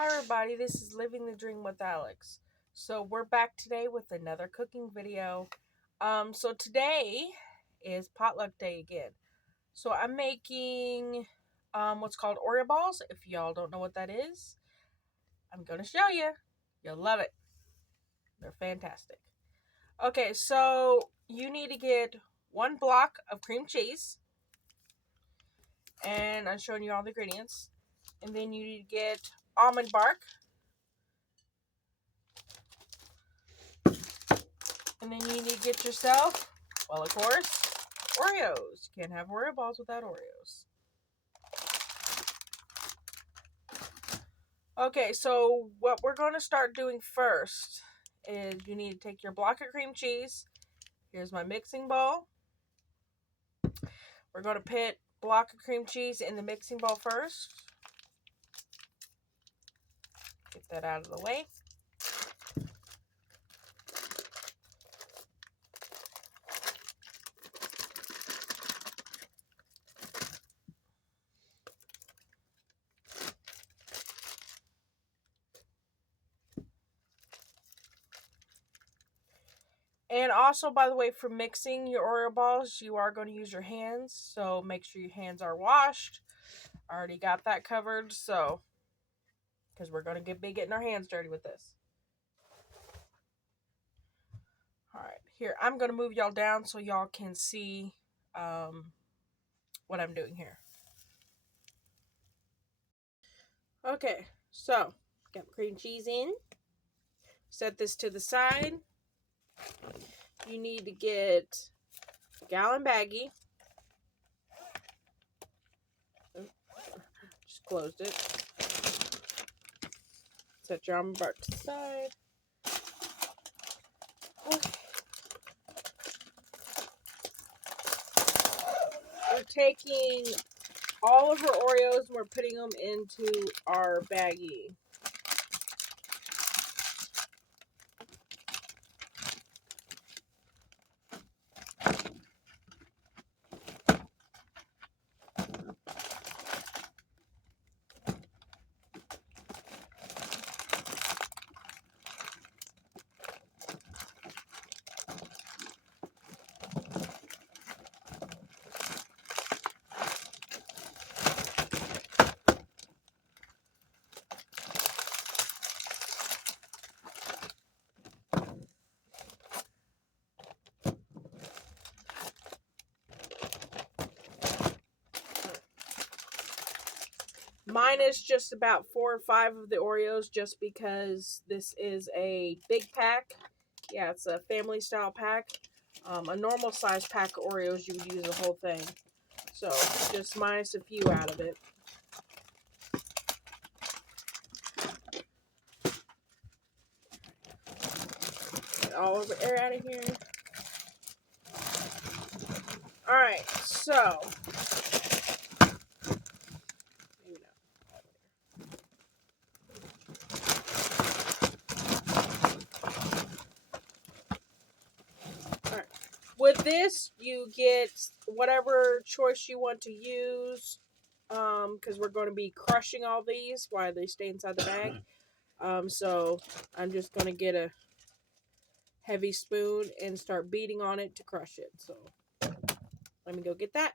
Hi everybody, this is Living the Dream with Alex. So we're back today with another cooking video. So today is potluck day again. So I'm making what's called Oreo balls. If y'all don't know what that is, I'm gonna show you. You'll love it. They're fantastic. Okay, so you need to get 1 block of cream cheese. And I'm showing you all the ingredients. And then you need to get almond bark. And then you need to get yourself, well, of course, Oreos. You can't have Oreo balls without Oreos. Okay, so what we're going to start doing first is you need to take your block of cream cheese. Here's my mixing bowl. We're going to put block of cream cheese in the mixing bowl first. Get that out of the way. And also, by the way, for mixing your Oreo balls, you are going to use your hands. So make sure your hands are washed. I already got that covered, so because we're going to be getting our hands dirty with this. Alright, here, I'm going to move y'all down so y'all can see what I'm doing here. Okay, so, got cream cheese in. Set this to the side. You need to get a gallon baggie. Just closed it. Set your almond bark to the side. Okay. We're taking all of our Oreos and we're putting them into our baggie. Mine is just about 4 or 5 of the Oreos just because this is a big pack. Yeah, it's a family style pack. A normal size pack of Oreos, you would use the whole thing. So, just minus a few out of it. Get all of the air out of here. Alright, so with this, you get whatever choice you want to use, because we're going to be crushing all these while they stay inside the bag. So I'm just going to get a heavy spoon and start beating on it to crush it. So let me go get that.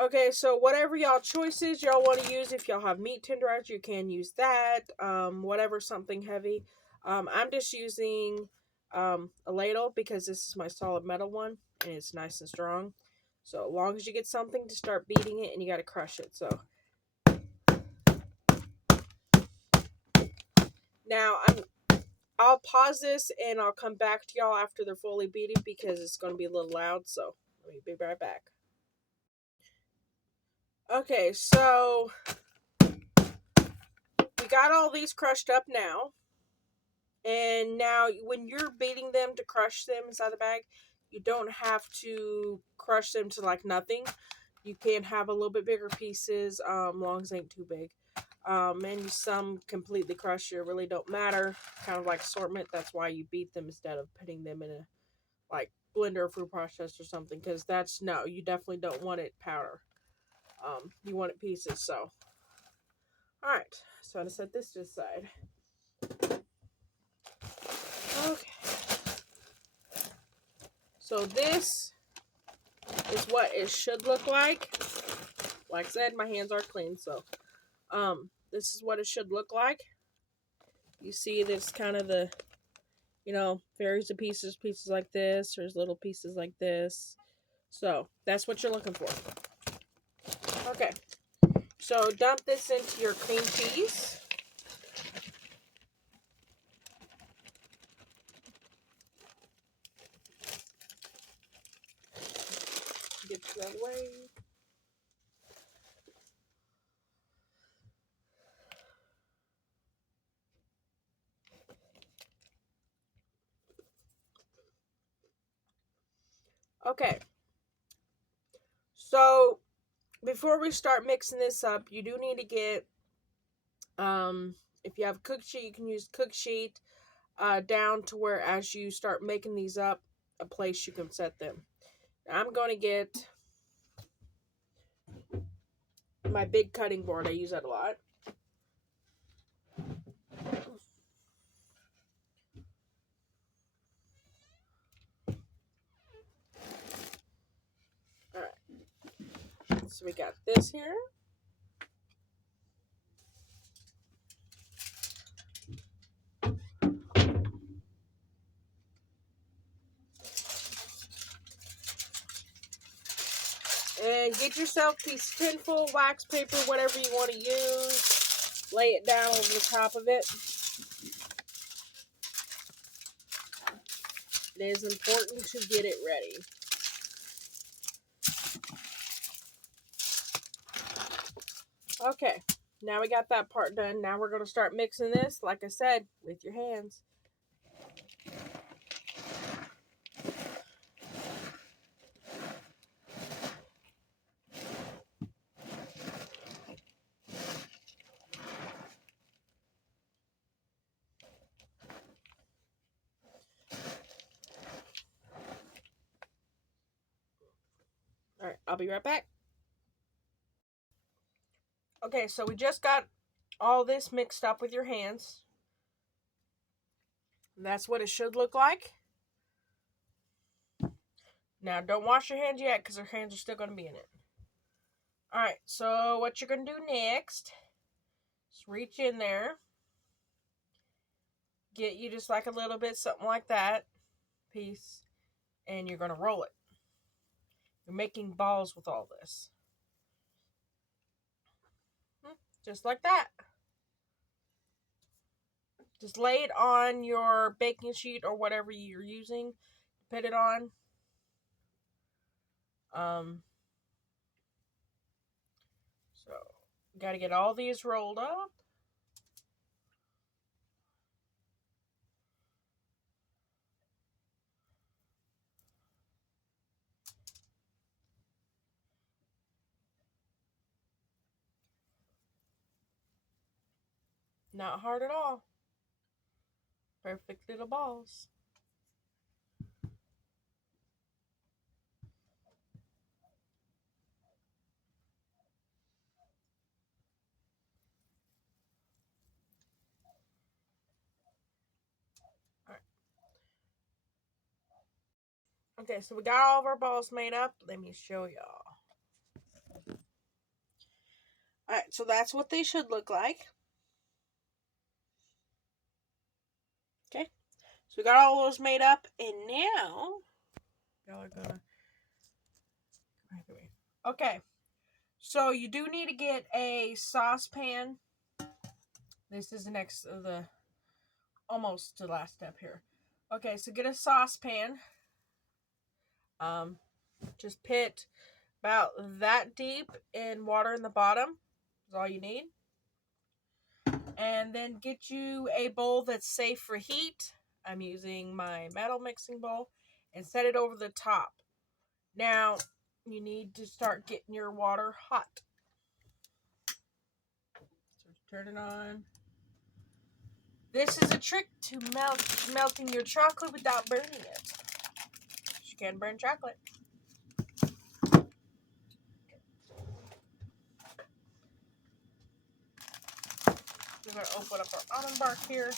Okay, so whatever y'all choices y'all want to use, if y'all have meat tenderizer, you can use that. Whatever, something heavy. I'm just using a ladle because this is my solid metal one and it's nice and strong. So as long as you get something to start beating it, and you got to crush it. So now I'll pause this and I'll come back to y'all after they're fully beaten because it's going to be a little loud. So let me be right back. Okay, so we got all these crushed up now. And now when you're beating them to crush them inside the bag, you don't have to crush them to like nothing. You can have a little bit bigger pieces, long as they ain't too big. And some completely crushed, it really don't matter. Kind of like assortment. That's why you beat them instead of putting them in a like blender or food processor or something. Because that's, no, you definitely don't want it powder. You want it pieces. So, alright. Alright, so I'm going to set this to the side. Okay. So this is what it should look like. Like I said, my hands are clean, so this is what it should look like. You see this kind of the, varies of pieces like this. There's little pieces like this. So that's what you're looking for. Okay, so dump this into your cream cheese. Get this out of the way. Okay, so before we start mixing this up, you do need to get, if you have a cook sheet, you can use cook sheet down to where as you start making these up, a place you can set them. Now, I'm going to get my big cutting board. I use that a lot. Alright, so we got this here. And get yourself a piece of tinfoil, wax paper, whatever you want to use. Lay it down over the top of it. It is important to get it ready. Okay, now we got that part done. Now we're going to start mixing this, like I said, with your hands. Alright, I'll be right back. Okay, so we just got all this mixed up with your hands. That's what it should look like. Now, don't wash your hands yet because your hands are still going to be in it. Alright, so what you're going to do next is reach in there. Get you just like a little bit, something like that piece. And you're going to roll it. You're making balls with all this. Just like that. Just lay it on your baking sheet or whatever you're using. Put it on. So, got to get all these rolled up. Not hard at all. Perfect little balls. Alright. Okay, so we got all of our balls made up. Let me show y'all. Alright, so that's what they should look like. Okay, so we got all those made up, and now y'all are gonna. Okay, so you do need to get a saucepan. This is the next of the almost the last step here. Okay, so get a saucepan. Just put about that deep in water in the bottom. Is all you need. And then get you a bowl that's safe for heat. I'm using my metal mixing bowl. And set it over the top. Now, you need to start getting your water hot. So turn it on. This is a trick to melting your chocolate without burning it. You can burn chocolate. We're going to open up our almond bark here.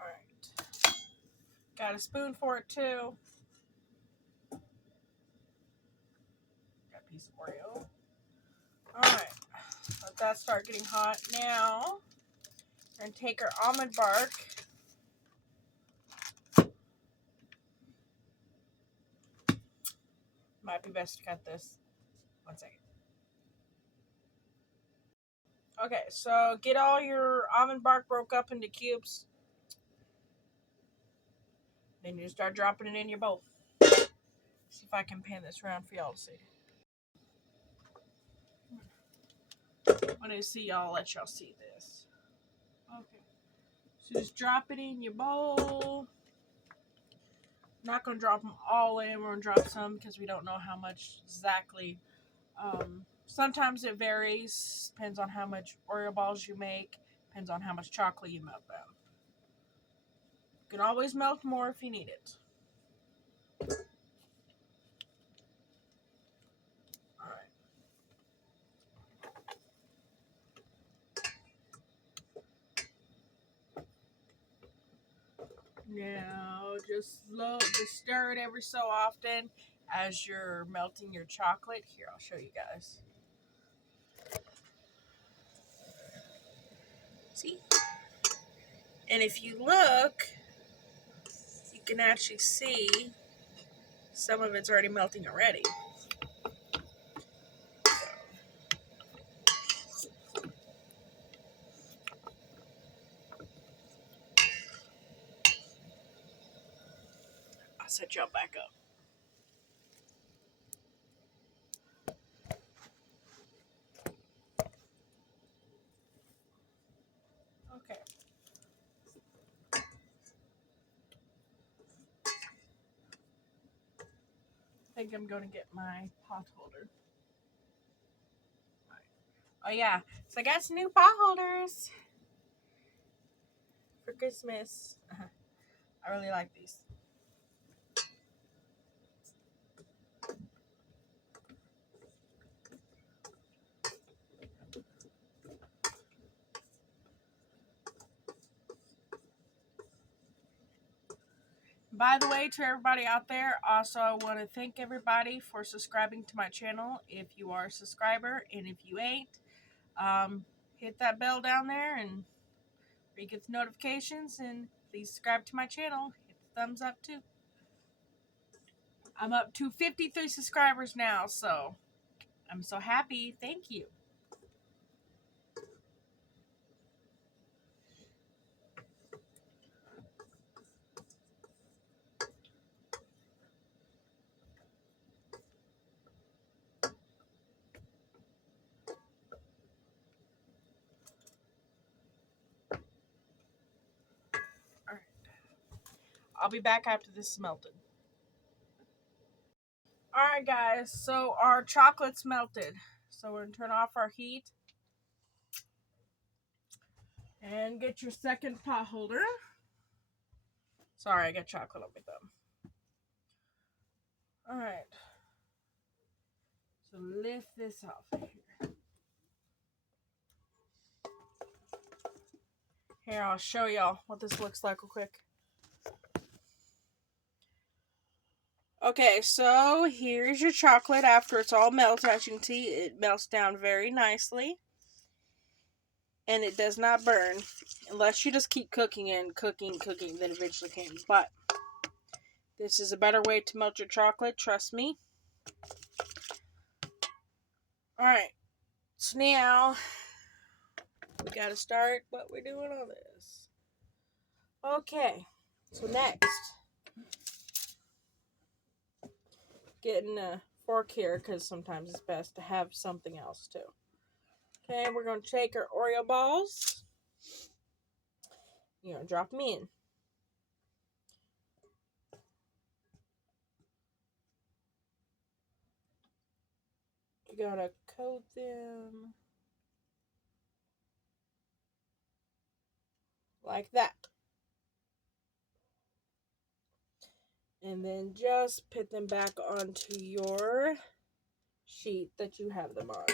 Alright. Got a spoon for it too. Got a piece of Oreo. Alright. Let that start getting hot. Now, we're going to take our almond bark. Might be best to cut this. 1 second. Okay, so get all your almond bark broke up into cubes. Then you start dropping it in your bowl. See if I can pan this around for y'all to see. When I see y'all, let y'all see this. Okay. So just drop it in your bowl. Not going to drop them all in. We're going to drop some because we don't know how much exactly. Sometimes it varies. Depends on how much Oreo balls you make. Depends on how much chocolate you melt down. You can always melt more if you need it. Alright. Now, just stir it every so often as you're melting your chocolate. Here, I'll show you guys. See? And if you look, you can actually see some of it's already melting already. I'll set y'all back up. Okay. I think I'm going to get my pot holder. Oh yeah, so I got some new pot holders for Christmas. I really like these. By the way, to everybody out there, also I want to thank everybody for subscribing to my channel. If you are a subscriber, and if you ain't, hit that bell down there and you get the notifications, and please subscribe to my channel. Hit the thumbs up too. I'm up to 53 subscribers now, so I'm so happy. Thank you. Alright. I'll be back after this is melted. Alright guys, so our chocolate's melted. So we're going to turn off our heat. And get your second pot holder. Sorry, I got chocolate on my thumb. Alright. So lift this off here. Here, I'll show y'all what this looks like real quick. Okay, so here's your chocolate after it's all melted. As you can see, it melts down very nicely. And it does not burn. Unless you just keep cooking and cooking, then eventually can. But this is a better way to melt your chocolate, trust me. Alright, so now we gotta start what we're doing on this. Okay, so next, getting a fork here because sometimes it's best to have something else too. Okay, we're going to take our Oreo balls. You're going to drop them in. You're going to coat them like that. And then just put them back onto your sheet that you have them on.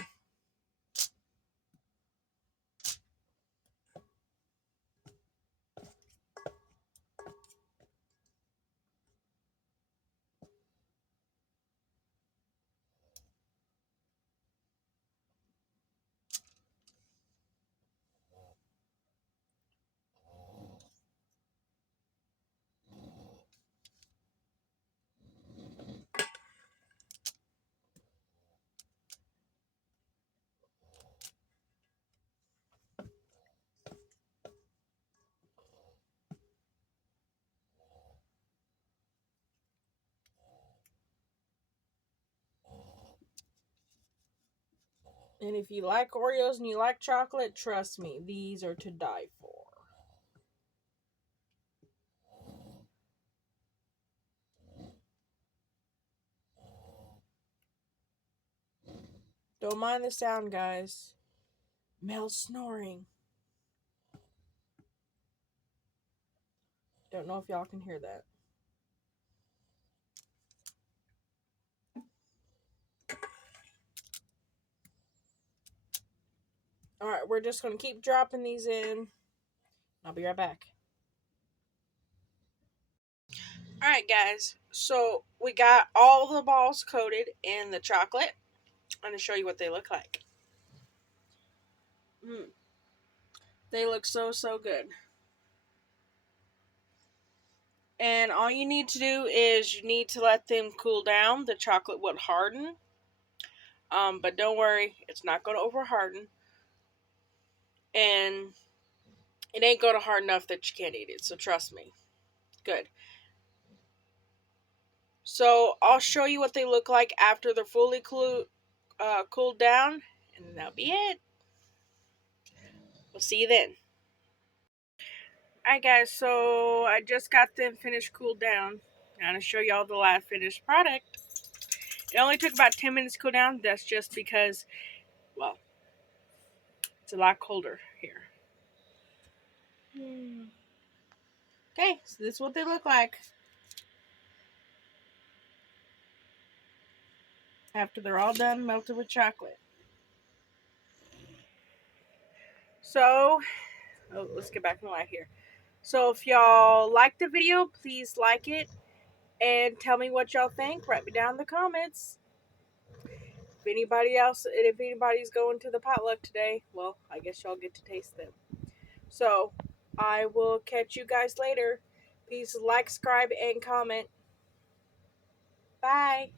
And if you like Oreos and you like chocolate, trust me, these are to die for. Don't mind the sound, guys. Mel's snoring. Don't know if y'all can hear that. Alright, we're just going to keep dropping these in. I'll be right back. Alright, guys. So, we got all the balls coated in the chocolate. I'm going to show you what they look like. They look so, so good. And all you need to do is you need to let them cool down. The chocolate will harden. But don't worry, it's not going to over harden. And it ain't going to harden enough that you can't eat it. So trust me. Good. So I'll show you what they look like after they're fully cooled down. And that'll be it. We'll see you then. Alright guys, so I just got them finished cooled down. I'm going to show y'all the last finished product. It only took about 10 minutes to cool down. That's just because, well, it's a lot colder here. Okay, so this is what they look like after they're all done melted with chocolate. So, let's get back in the light here. So if y'all like the video, please like it and tell me what y'all think. Write me down in the comments. If anybody's going to the potluck today, well, I guess y'all get to taste them. So, I will catch you guys later. Please like, subscribe, and comment. Bye.